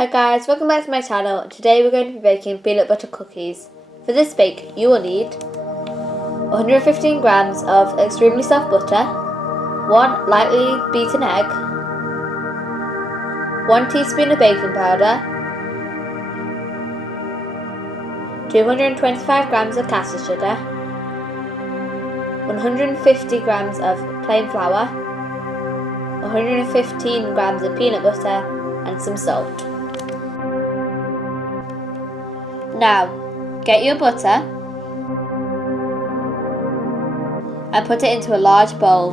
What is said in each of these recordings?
Hi guys, welcome back to my channel. Today we're going to be baking peanut butter cookies. For this bake, you will need 115 grams of extremely soft butter, 1 lightly beaten egg, 1 teaspoon of baking powder, 225 grams of caster sugar, 150 grams of plain flour, 115 grams of peanut butter, and some salt. Now, get your butter and put it into a large bowl.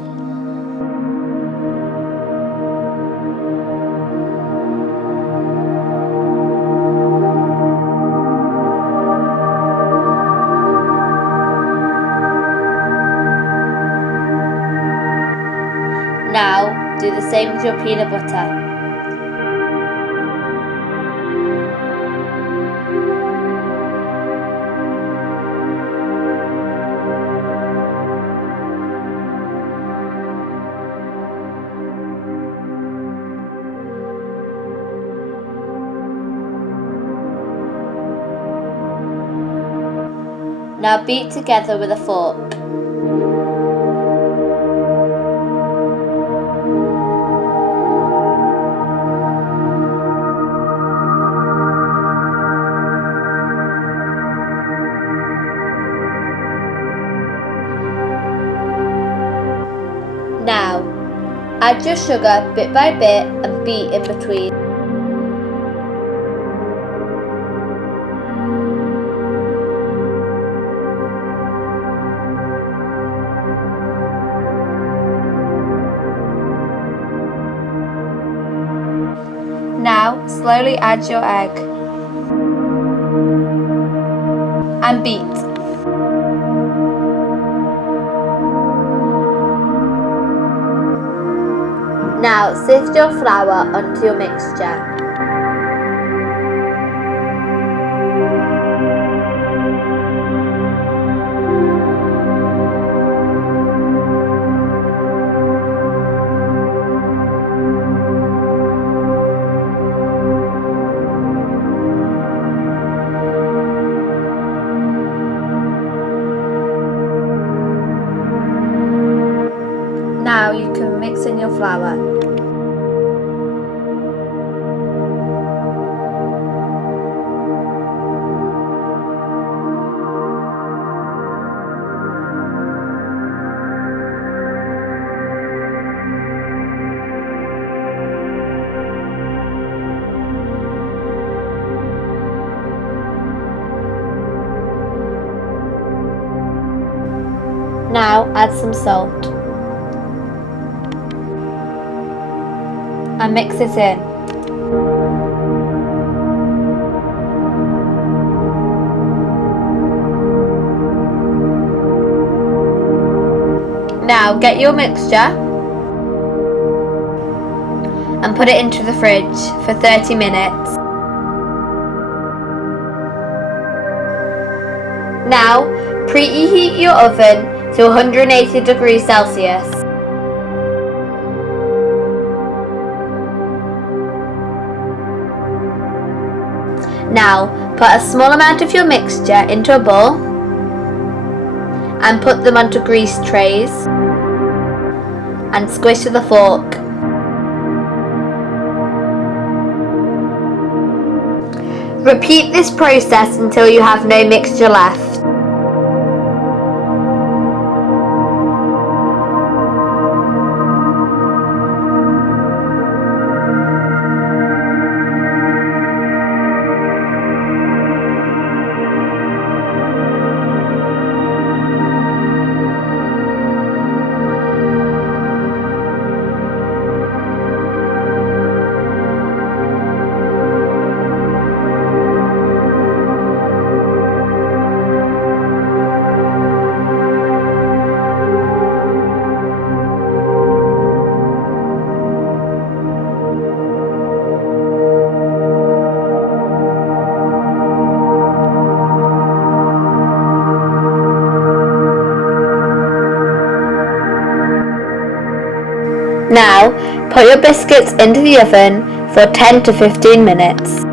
Now, do the same with your peanut butter. Now beat together with a fork. Now, add your sugar bit by bit and beat in between. Now, slowly add your egg and beat. Now, sift your flour onto your mixture. Now you can mix in your flour. Now add some salt and mix it in. Now get your mixture and put it into the fridge for 30 minutes. Now preheat your oven to 180 degrees Celsius. Now, put a small amount of your mixture into a bowl and put them onto greased trays and squish with a fork. Repeat this process until you have no mixture left. Now, put your biscuits into the oven for 10 to 15 minutes.